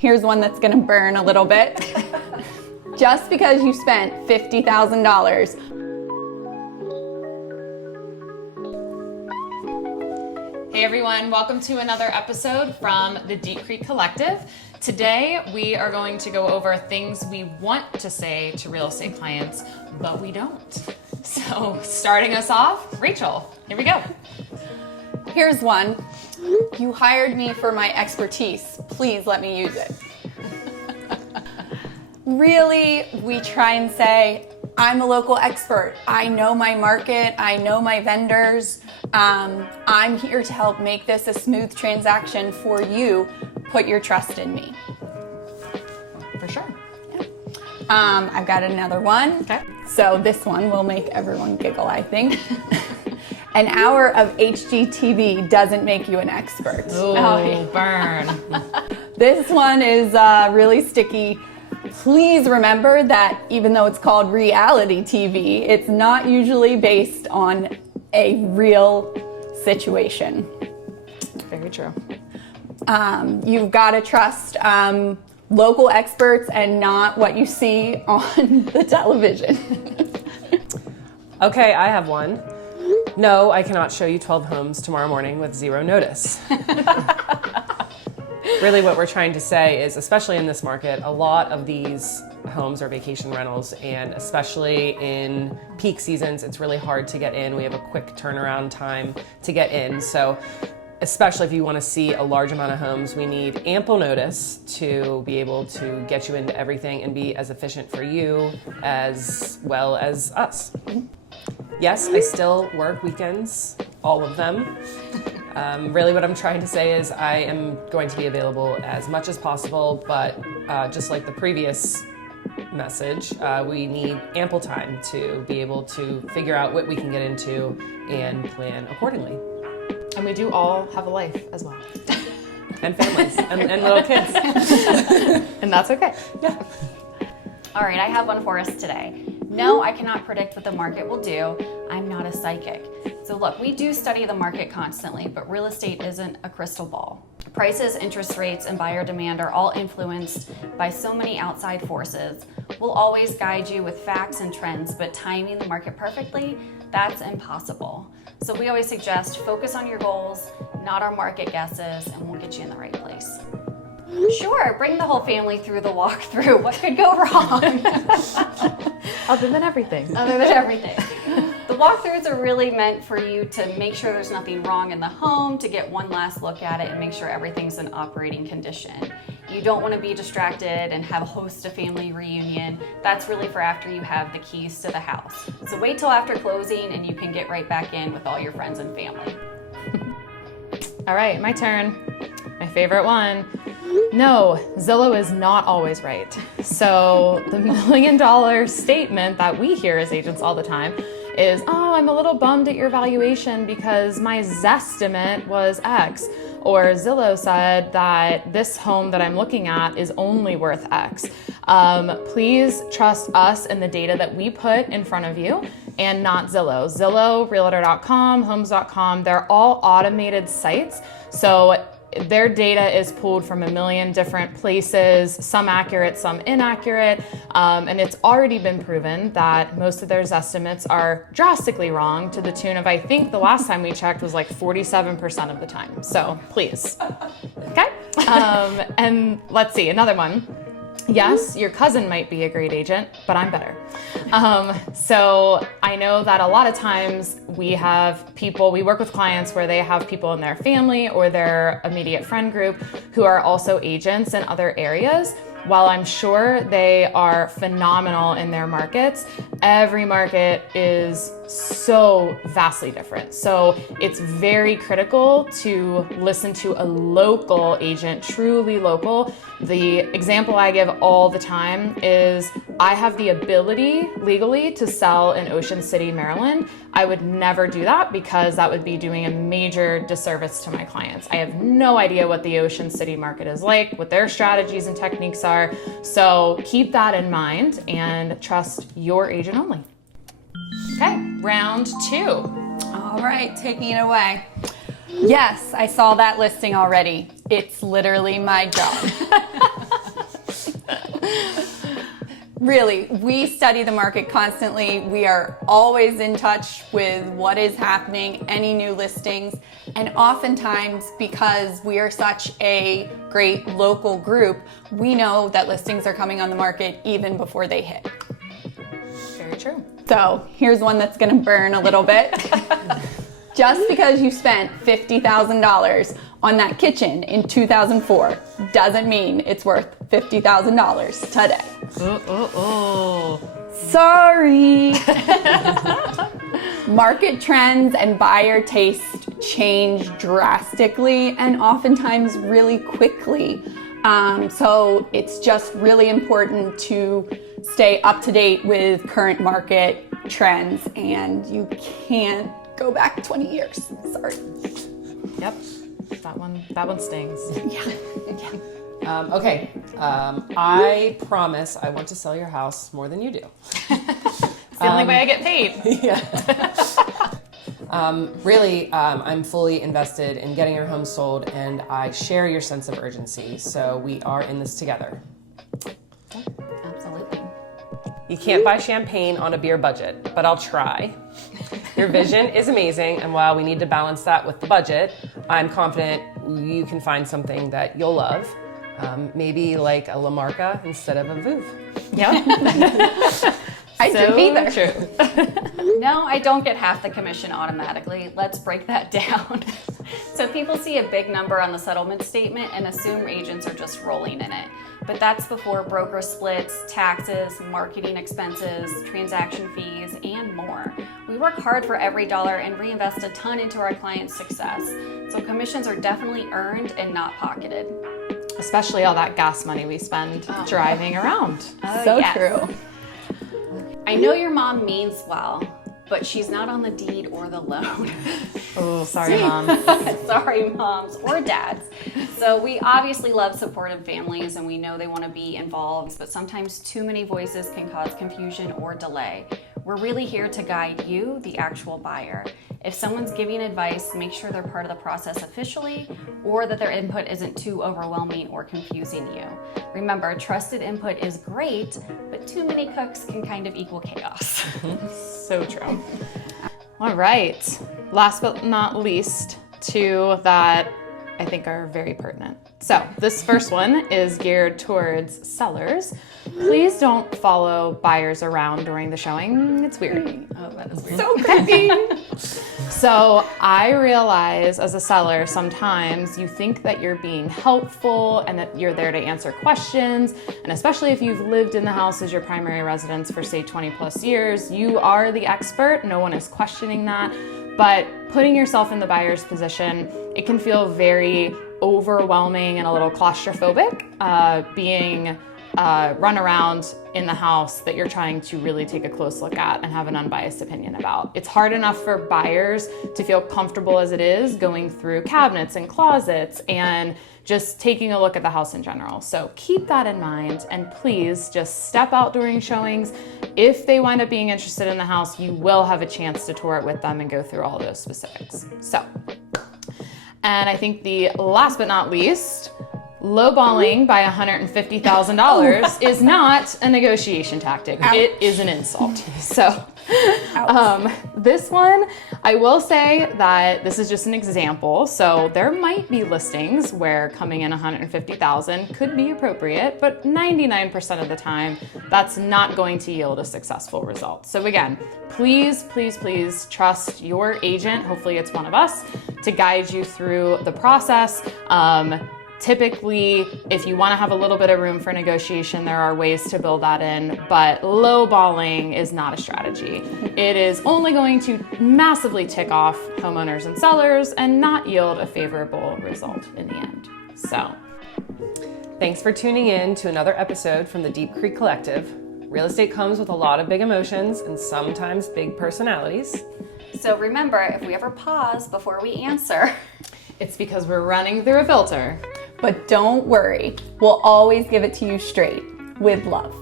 Here's one that's gonna burn a little bit. Just because you spent $50,000. Hey everyone, welcome to another episode from the Deep Creek Collective. Today we are going to go over things we want to say to real estate clients, but we don't. So starting us off, Rachel, here we go. Here's one. You hired me for my expertise. Please let me use it. Really, we try and say, I'm a local expert. I know my market. I know my vendors. I'm here to help make this a smooth transaction for you. Put your trust in me. For sure. Yeah. I've got another one. Okay. So this one will make everyone giggle, I think. An hour of HGTV doesn't make you an expert. Ooh, yeah. Burn. This one is really sticky. Please remember that even though it's called reality TV, it's not usually based on a real situation. Very true. You've got to trust local experts and not what you see on the television. Okay, I have one. No, I cannot show you 12 homes tomorrow morning with zero notice. Really what we're trying to say is, especially in this market, a lot of these homes are vacation rentals, and especially in peak seasons, it's really hard to get in. We have a quick turnaround time to get in. So especially if you want to see a large amount of homes, we need ample notice to be able to get you into everything and be as efficient for you as well as us. Yes, I still work weekends, all of them. Really what I'm trying to say is I am going to be available as much as possible, but just like the previous message, we need ample time to be able to figure out what we can get into and plan accordingly. And we do all have a life as well. And families and little kids. And that's okay. Yeah. All right, I have one for us today. No, I cannot predict what the market will do. I'm not a psychic. So look, we do study the market constantly, but real estate isn't a crystal ball. Prices, interest rates, and buyer demand are all influenced by so many outside forces. We'll always guide you with facts and trends, but timing the market perfectly, that's impossible. So we always suggest focus on your goals, not our market guesses, and we'll get you in the right place. Sure, bring the whole family through the walkthrough. What could go wrong? Other than everything. Other than everything. The walkthroughs are really meant for you to make sure there's nothing wrong in the home, to get one last look at it and make sure everything's in operating condition. You don't want to be distracted and host a family reunion. That's really for after you have the keys to the house. So wait till after closing and you can get right back in with all your friends and family. All right, my turn. My favorite one. No, Zillow is not always right. So the $1 million statement that we hear as agents all the time is, oh, I'm a little bummed at your valuation because my Zestimate was X. Or Zillow said that this home that I'm looking at is only worth X. Please trust us and the data that we put in front of you and not Zillow. Zillow, Realtor.com, Homes.com, they're all automated sites. So their data is pulled from a million different places, some accurate, some inaccurate, and it's already been proven that most of their estimates are drastically wrong to the tune of, I think the last time we checked was like 47% of the time. So please, okay? And let's see, another one. Yes, your cousin might be a great agent, but I'm better. So I know that a lot of times we work with clients where they have people in their family or their immediate friend group who are also agents in other areas. While I'm sure they are phenomenal in their markets, every market is so vastly different. So it's very critical to listen to a local agent, truly local. The example I give all the time is I have the ability legally to sell in Ocean City, Maryland. I would never do that because that would be doing a major disservice to my clients. I have no idea what the Ocean City market is like, what their strategies and techniques are. So keep that in mind and trust your agent only. Okay, round two. All right, taking it away. Yes, I saw that listing already. It's literally my job. really, we study the market constantly. We are always in touch with what is happening, any new listings, and oftentimes because we are such a great local group, we know that listings are coming on the market even before they hit. Very true. So here's one that's gonna burn a little bit. Just because you spent $50,000 on that kitchen in 2004 doesn't mean it's worth $50,000 today. Sorry. Market trends and buyer taste change drastically and oftentimes really quickly. So it's just really important to stay up to date with current market trends, and you can't go back 20 years. Sorry. Yep. That one stings. Okay, I promise I want to sell your house more than you do. It's the only way I get paid. Really, I'm fully invested in getting your home sold, and I share your sense of urgency, so we are in this together. Absolutely. You can't buy champagne on a beer budget, but I'll try. Your vision is amazing, and while we need to balance that with the budget, I'm confident you can find something that you'll love. Maybe like a La Marca instead of a Vouv. Yep. I drink either. True. No, I don't get half the commission automatically. Let's break that down. So people see a big number on the settlement statement and assume agents are just rolling in it. But that's before broker splits, taxes, marketing expenses, transaction fees, and more. We work hard for every dollar and reinvest a ton into our clients' success. So commissions are definitely earned and not pocketed. Especially all that gas money we spend driving around. So yes. true. I know your mom means well, but she's not on the deed or the loan. Oh, sorry, Mom. Sorry, moms or dads. So we obviously love supportive families and we know they want to be involved, but sometimes too many voices can cause confusion or delay. We're really here to guide you, the actual buyer. If someone's giving advice, make sure they're part of the process officially or that their input isn't too overwhelming or confusing you. Remember, trusted input is great, but too many cooks can kind of equal chaos. So true. All right. Last but not least, two that I think are very pertinent. So this first one is geared towards sellers. Please don't follow buyers around during the showing. It's weird. Oh, that is weird. So creepy. So I realize as a seller, sometimes you think that you're being helpful and that you're there to answer questions. And especially if you've lived in the house as your primary residence for say 20 plus years, you are the expert. No one is questioning that. But putting yourself in the buyer's position, it can feel very overwhelming and a little claustrophobic, being run around in the house that you're trying to really take a close look at and have an unbiased opinion about. It's hard enough for buyers to feel comfortable as it is going through cabinets and closets and just taking a look at the house in general. So keep that in mind and please just step out during showings. If they wind up being interested in the house, you will have a chance to tour it with them and go through all of those specifics. So, and I think the last but not least, lowballing by $150,000 is not a negotiation tactic. Ouch. It is an insult. So this one, I will say that this is just an example. So there might be listings where coming in $150,000 could be appropriate, but 99% of the time, that's not going to yield a successful result. So again, please, please, please trust your agent. Hopefully it's one of us to guide you through the process. Typically, if you want to have a little bit of room for negotiation, there are ways to build that in, but lowballing is not a strategy. It is only going to massively tick off homeowners and sellers and not yield a favorable result in the end. So, Thanks for tuning in to another episode from the Deep Creek Collective. Real estate comes with a lot of big emotions and sometimes big personalities. So remember, if we ever pause before we answer, it's because we're running through a filter. But don't worry, we'll always give it to you straight with love.